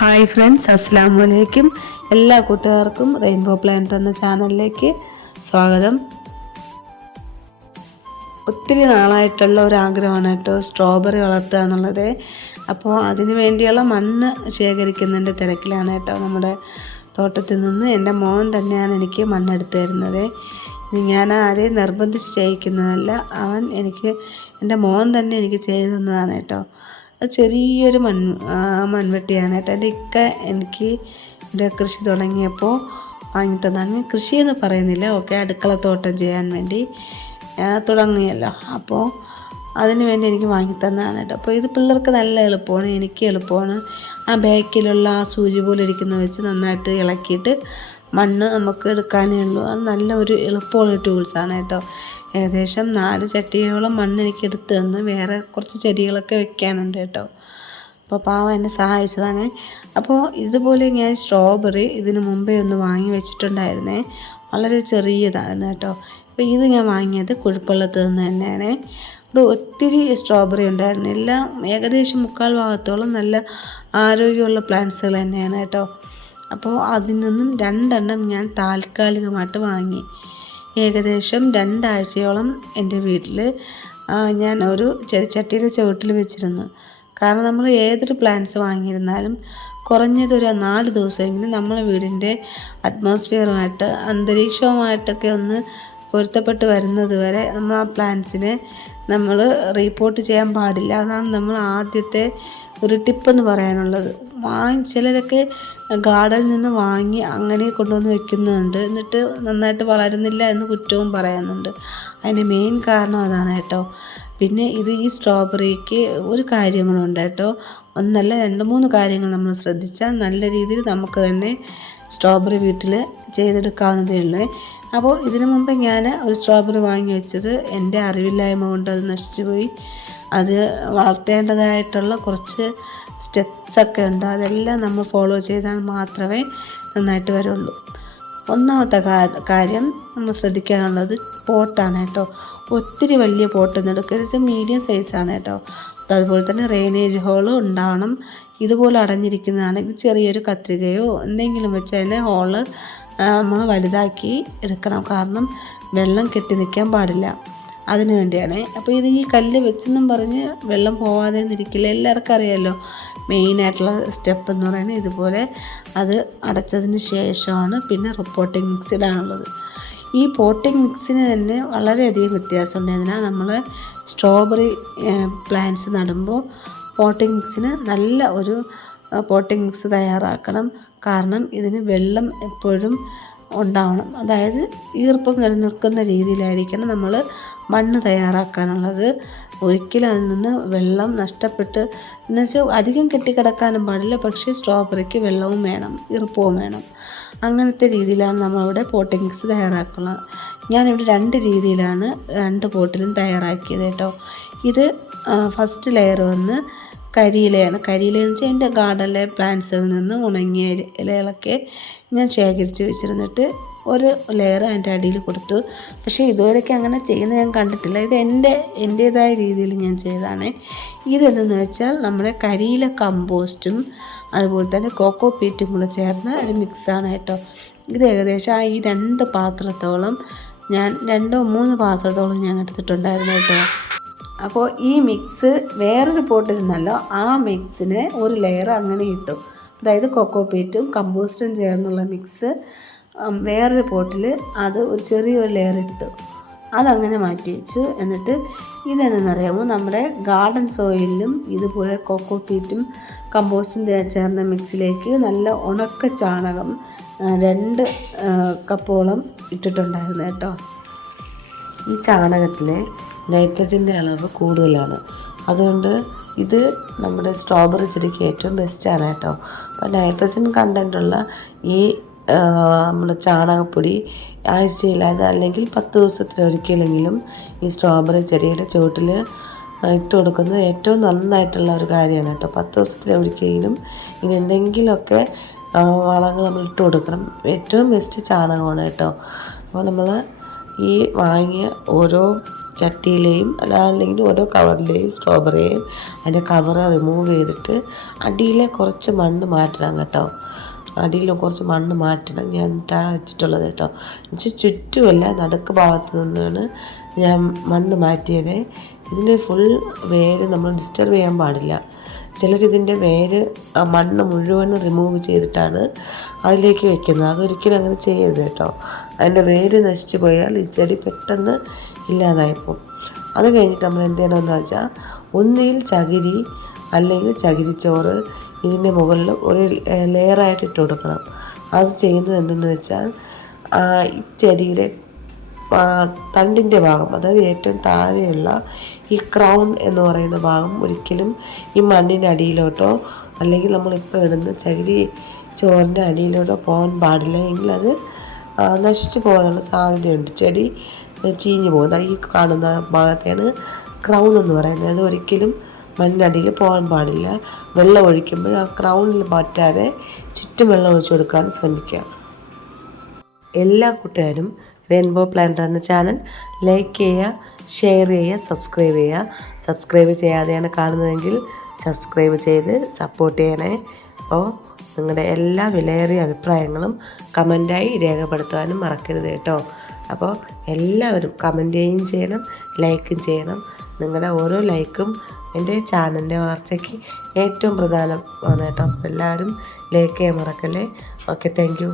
Hi friends, അസ്സലാമു അലൈക്കും. എല്ലാ കൂട്ടുകാർക്കും റെയിൻബോ പ്ലാന്റ് എന്ന ചാനലിലേക്ക് സ്വാഗതം. ഒത്തിരി നാളായിട്ടുള്ള ഒരു ആഗ്രഹമാണ് കേട്ടോ സ്ട്രോബെറി വളർത്തുക എന്നുള്ളത്. അപ്പോൾ അതിന് വേണ്ടിയുള്ള മണ്ണ് ശേഖരിക്കുന്നതിൻ്റെ തിരക്കിലാണ് കേട്ടോ. നമ്മുടെ തോട്ടത്തിൽ നിന്ന് എൻ്റെ മോൻ തന്നെയാണ് എനിക്ക് മണ്ണെടുത്ത് തരുന്നത്. ഞാൻ ആരെയും നിർബന്ധിച്ച് ചെയ്യിക്കുന്നതല്ല, എൻ്റെ മോൻ തന്നെ എനിക്ക് ചെയ്തു തന്നതാണ് കേട്ടോ. അത് ചെറിയൊരു മൺവെട്ടിയാണ് കേട്ടോ. എൻ്റെ എനിക്ക് ഇവിടെ കൃഷി തുടങ്ങിയപ്പോൾ വാങ്ങി തന്നാണ്. കൃഷിയെന്ന് പറയുന്നില്ല, ഓക്കെ, അടുക്കള തോട്ടം ചെയ്യാൻ വേണ്ടി തുടങ്ങിയല്ലോ, അപ്പോൾ അതിന് വേണ്ടി എനിക്ക് വാങ്ങി തന്നതാണ് കേട്ടോ. അപ്പോൾ ഇത് പിള്ളേർക്ക് നല്ല എളുപ്പമാണ്, എനിക്ക് എളുപ്പമാണ്. ആ ബാക്കിലുള്ള ആ സൂചി പോലെ ഇരിക്കുന്ന വെച്ച് നന്നായിട്ട് ഇളക്കിയിട്ട് മണ്ണ് നമുക്ക് എടുക്കാനേ ഉള്ളൂ. അത് നല്ല ഒരു എളുപ്പമുള്ള ടൂൾസാണ് കേട്ടോ. ഏകദേശം 4 ചട്ടിയോളം മണ്ണ് എനിക്ക് എടുത്ത് തന്നു. വേറെ കുറച്ച് ചെടികളൊക്കെ വെക്കാനുണ്ട് കേട്ടോ. അപ്പോൾ പാവം എന്നെ സഹായിച്ചതാണ്. അപ്പോൾ ഇതുപോലെ ഞാൻ സ്ട്രോബെറി ഇതിന് മുമ്പേ ഒന്ന് വാങ്ങി വെച്ചിട്ടുണ്ടായിരുന്നേ. വളരെ ചെറിയതായിരുന്നു കേട്ടോ. അപ്പോൾ ഇത് ഞാൻ വാങ്ങിയത് കുഴപ്പമുള്ളത് തന്നെയാണ്. ഇവിടെ ഒത്തിരി സ്ട്രോബെറി ഉണ്ടായിരുന്നു. എല്ലാം ഏകദേശം 3/4 ഭാഗത്തോളം നല്ല ആരോഗ്യമുള്ള പ്ലാന്റ്സുകൾ തന്നെയാണ് കേട്ടോ. അപ്പോൾ അതിൽ നിന്നും 2 എണ്ണം ഞാൻ താൽക്കാലികമായിട്ട് വാങ്ങി. ഏകദേശം 2 ആഴ്ചയോളം എൻ്റെ വീട്ടിൽ ഞാൻ ഒരു ചെടിച്ചട്ടിയുടെ ചുവട്ടിൽ വെച്ചിരുന്നു. കാരണം നമ്മൾ ഏതൊരു പ്ലാന്റ്സ് വാങ്ങിയിരുന്നാലും കുറഞ്ഞതൊരു 4 ദിവസമെങ്കിലും നമ്മളെ വീടിൻ്റെ അറ്റ്മോസ്ഫിയറുമായിട്ട് അന്തരീക്ഷവുമായിട്ടൊക്കെ ഒന്ന് പൊരുത്തപ്പെട്ട് വരുന്നത് വരെ നമ്മൾ ആ പ്ലാന്റ്സിനെ നമ്മൾ റിപ്പോർട്ട് ചെയ്യാൻ പാടില്ല. അതാണ് നമ്മൾ ആദ്യത്തെ ഒരു ടിപ്പെന്ന് പറയാനുള്ളത്. ചിലരൊക്കെ ഗാർഡനിൽ നിന്ന് വാങ്ങി അങ്ങനെ കൊണ്ടുവന്ന് വെക്കുന്നുണ്ട്, എന്നിട്ട് നന്നായിട്ട് വളരുന്നില്ല എന്ന് കുറ്റവും പറയുന്നുണ്ട്. അതിൻ്റെ മെയിൻ കാരണം അതാണ് കേട്ടോ. പിന്നെ ഈ സ്ട്രോബെറിക്ക് ഒരു കാര്യങ്ങളുണ്ട് കേട്ടോ. ഒന്നല്ല 2-3 കാര്യങ്ങൾ നമ്മൾ ശ്രദ്ധിച്ചാൽ നല്ല രീതിയിൽ നമുക്ക് തന്നെ സ്ട്രോബെറി വീട്ടിൽ ചെയ്തെടുക്കാവുന്നതേ ഉള്ളൂ. അപ്പോൾ ഇതിനു മുമ്പ് ഞാൻ ഒരു സ്ട്രോബെറി വാങ്ങി വെച്ചത് എൻ്റെ അറിവില്ലായ്മ കൊണ്ട് അത് നശിച്ചു പോയി. അത് വളർത്തേണ്ടതായിട്ടുള്ള കുറച്ച് സ്റ്റെപ്സൊക്കെ ഉണ്ട്, അതെല്ലാം നമ്മൾ ഫോളോ ചെയ്താൽ മാത്രമേ നന്നായിട്ട് വരുള്ളൂ. ഒന്നാമത്തെ കാര്യം നമ്മൾ ശ്രദ്ധിക്കാനുള്ളത് പോട്ടാണ് കേട്ടോ. ഒത്തിരി വലിയ പോട്ടൊന്നും എടുക്കരുത്, മീഡിയം സൈസാണ് കേട്ടോ. അതുപോലെ തന്നെ ഡ്രെയിനേജ് ഹോളും ഉണ്ടാവണം. ഇതുപോലെ അടഞ്ഞിരിക്കുന്നതാണെങ്കിൽ ചെറിയൊരു കത്രികയോ എന്തെങ്കിലും വെച്ച് അതിൻ്റെ ഹോള് നമ്മൾ വലുതാക്കി എടുക്കണം. കാരണം വെള്ളം കെട്ടി നിൽക്കാൻ പാടില്ല, അതിനു വേണ്ടിയാണ്. അപ്പോൾ ഈ കല്ല് വെച്ചെന്നും പറഞ്ഞ് വെള്ളം പോവാതെ ഇരിക്കില്ല. എല്ലാവർക്കും അറിയാമല്ലോ മെയിനായിട്ടുള്ള സ്റ്റെപ്പ് എന്ന് പറയുന്നത്. ഇതുപോലെ അത് അടച്ചതിന് ശേഷമാണ് പിന്നെ റിപ്പോർട്ടിംഗ് മിക്സ് ഇടാനുള്ളത്. ഈ പോട്ടിംഗ് മിക്സിന് തന്നെ വളരെയധികം വ്യത്യാസമുണ്ട്. അതിനാൽ നമ്മൾ സ്ട്രോബെറി പ്ലാന്റ്സ് നടുമ്പോൾ പോട്ടിംഗ് മിക്സിന് നല്ല ഒരു പോട്ടിംഗ് മിക്സ് തയ്യാറാക്കണം. കാരണം ഇതിന് വെള്ളം എപ്പോഴും ഉണ്ടാവണം, അതായത് ഈർപ്പം നിലനിൽക്കുന്ന രീതിയിലായിരിക്കണം നമ്മൾ മണ്ണ് തയ്യാറാക്കാനുള്ളത്. ഒരിക്കലും അതിൽ നിന്ന് വെള്ളം നഷ്ടപ്പെട്ട് എന്നുവെച്ചാൽ അധികം കെട്ടിക്കിടക്കാനും പാടില്ല, പക്ഷേ സ്ട്രോബെറിക്ക് വെള്ളവും വേണം, ഈർപ്പവും വേണം. അങ്ങനത്തെ രീതിയിലാണ് നമ്മളിവിടെ പോട്ടിംഗ് മിക്സ് തയ്യാറാക്കുന്നത്. ഞാനിവിടെ 2 രീതിയിലാണ് 2 പോട്ടിലും തയ്യാറാക്കിയത് കേട്ടോ. ഇത് ഫസ്റ്റ് ലെയർ വന്ന് കരിയിലയാണ്. കരിയിലയെന്ന് വെച്ചാൽ എൻ്റെ ഗാർഡനിലെ പ്ലാന്റ്സിൽ നിന്ന് ഉണങ്ങിയ ഇലകളൊക്കെ ഞാൻ ശേഖരിച്ച് വെച്ചിരുന്നിട്ട് ഒരു ലെയർ അതിൻ്റെ അടിയിൽ കൊടുത്തു. പക്ഷേ ഇതുവരെയൊക്കെ അങ്ങനെ ചെയ്യുന്നത് ഞാൻ കണ്ടിട്ടില്ല. ഇത് എൻ്റേതായ രീതിയിൽ ഞാൻ ചെയ്തതാണ്. ഇതെന്തെന്ന് വെച്ചാൽ നമ്മുടെ കരിയില കമ്പോസ്റ്റും അതുപോലെ തന്നെ കോക്കോ പീറ്റും കൂടെ ചേർന്ന ഒരു മിക്സാണ് കേട്ടോ. ഇത് ഏകദേശം ഈ 2 പാത്രത്തോളം ഞാൻ 2-3 പാത്രത്തോളം ഞാൻ എടുത്തിട്ടുണ്ടായിരുന്നു കേട്ടോ. അപ്പോൾ ഈ മിക്സ് വേറൊരു പോട്ടിൽ നിന്നല്ലോ, ആ മിക്സിന് ഒരു ലെയർ അങ്ങനെ ഇട്ടു. അതായത് കൊക്കോ പീറ്റും കമ്പോസ്റ്റും ചേർന്നുള്ള മിക്സ് വേറൊരു പോട്ടിൽ അത് ഒരു ചെറിയൊരു ലെയർ ഇട്ടു, അതങ്ങനെ മാറ്റി വെച്ചു. എന്നിട്ട് ഇതെന്തെന്നറിയാമോ, നമ്മുടെ ഗാർഡൻ സോയിലും ഇതുപോലെ കൊക്കോ പീറ്റും കമ്പോസ്റ്റും ചേർന്ന മിക്സിലേക്ക് നല്ല ഉണക്ക ചാണകം 2 കപ്പോളം ഇട്ടിട്ടുണ്ടായിരുന്നു കേട്ടോ. ഈ ചാണകത്തിലെ നൈട്രജൻ്റെ അളവ് കൂടുതലാണ്, അതുകൊണ്ട് ഇത് നമ്മുടെ സ്ട്രോബെറി ചെടിക്ക് ഏറ്റവും ബെസ്റ്റാണ് കേട്ടോ. അപ്പോൾ നൈട്രജൻ കണ്ടൻറ്റുള്ള ഈ നമ്മുടെ ചാണകപ്പൊടി ആഴ്ചയിൽ അല്ലെങ്കിൽ 10 ദിവസത്തിലൊരിക്കലെങ്കിലും ഈ സ്ട്രോബെറി ചെടിയുടെ ചുവട്ടിൽ ഇട്ട് കൊടുക്കുന്നത് ഏറ്റവും നന്നായിട്ടുള്ള ഒരു കാര്യമാണ് കേട്ടോ. 10 ദിവസത്തിലൊരിക്കലെങ്കിലും ഇനി എന്തെങ്കിലുമൊക്കെ വളങ്ങൾ നമ്മൾ ഇട്ട് കൊടുക്കണം. ഏറ്റവും ബെസ്റ്റ് ചാണകമാണ് കേട്ടോ. അപ്പോൾ നമ്മൾ ഈ വാങ്ങിയ ഓരോ ചട്ടിയിലെയും അല്ലെങ്കിൽ ഓരോ കവറിലെയും സ്ട്രോബെറിയെയും അതിൻ്റെ കവറ് റിമൂവ് ചെയ്തിട്ട് അടിയിലെ കുറച്ച് മണ്ണ് മാറ്റണം കേട്ടോ. അടിയിൽ കുറച്ച് മണ്ണ് മാറ്റണം. ഞാൻ എന്നിട്ടാണ് വെച്ചിട്ടുള്ളത് കേട്ടോ. എന്നുവെച്ചാൽ ചുറ്റുമല്ല, നടുക്ക് ഭാഗത്ത് നിന്നാണ് ഞാൻ മണ്ണ് മാറ്റിയത്. ഇതിൻ്റെ ഫുൾ വേര് നമ്മൾ ഡിസ്റ്റർബ് ചെയ്യാൻ പാടില്ല. ചിലരിതിൻ്റെ വേര് ആ മണ്ണ് മുഴുവനും റിമൂവ് ചെയ്തിട്ടാണ് അതിലേക്ക് വെക്കുന്നത്. അതൊരിക്കലും അങ്ങനെ ചെയ്യരുത് കേട്ടോ. അതിൻ്റെ വേര് നശിച്ചു പോയാൽ ഈ ചെടി പെട്ടെന്ന് ഇല്ലാതായിപ്പോവും. അത് കഴിഞ്ഞിട്ട് നമ്മൾ എന്ത് ചെയ്യണമെന്ന് വെച്ചാൽ ഒന്നുകിൽ ചകിരി അല്ലെങ്കിൽ ചകിരിച്ചോറ് ഇതിൻ്റെ മുകളിൽ ഒരു ലെയറായിട്ട് ഇട്ട് കൊടുക്കണം. അത് ചെയ്യുന്നത് എന്തെന്ന് വെച്ചാൽ ഈ ചെടിയുടെ തണ്ടിൻ്റെ ഭാഗം, അതായത് ഏറ്റവും താഴെയുള്ള ഈ ക്രൗൺ എന്ന് പറയുന്ന ഭാഗം ഒരിക്കലും ഈ മണ്ണിൻ്റെ അടിയിലോട്ടോ അല്ലെങ്കിൽ നമ്മളിപ്പോൾ ഇടുന്ന ചകിരി ചോറിൻ്റെ അടിയിലോട്ടോ പോകാൻ പാടില്ല. എങ്കിൽ അത് നശിച്ചു പോകാനുള്ള സാധ്യതയുണ്ട്. ചെടി ചീഞ്ഞു പോകുന്നത്. ഈ കാണുന്ന ഭാഗത്തെയാണ് ക്രൗൺ എന്ന് പറയുന്നത്. അത് ഒരിക്കലും മണ്ണിനടിയിൽ പോകാൻ പാടില്ല. വെള്ളം ഒഴിക്കുമ്പോൾ ആ ക്രൗണിൽ പറ്റാതെ ചുറ്റും വെള്ളം ഒഴിച്ചു കൊടുക്കാൻ ശ്രമിക്കുക. എല്ലാ കൂട്ടുകാരും റെയിൻബോ പ്ലാന്റർ എന്ന ചാനൽ ലൈക്ക് ചെയ്യുക, ഷെയർ ചെയ്യുക, സബ്സ്ക്രൈബ് ചെയ്യുക. സബ്സ്ക്രൈബ് ചെയ്യാതെയാണ് കാണുന്നതെങ്കിൽ സബ്സ്ക്രൈബ് ചെയ്ത് സപ്പോർട്ട് ചെയ്യണേ. അപ്പോൾ നിങ്ങളുടെ എല്ലാ വിലയേറിയ അഭിപ്രായങ്ങളും കമൻറ്റായി രേഖപ്പെടുത്താനും മറക്കരുത് കേട്ടോ. അപ്പോൾ എല്ലാവരും കമൻറ്റ് ചെയ്യുകയും ചെയ്യണം, ലൈക്കും ചെയ്യണം. നിങ്ങളുടെ ഓരോ ലൈക്കും എൻ്റെ ചാനലിൻ്റെ വളർച്ചയ്ക്ക് ഏറ്റവും പ്രധാനമാണ് കേട്ടോ. അപ്പോൾ എല്ലാവരും ലൈക്ക് ചെയ്യാൻ മറക്കല്ലേ. Okay, thank you.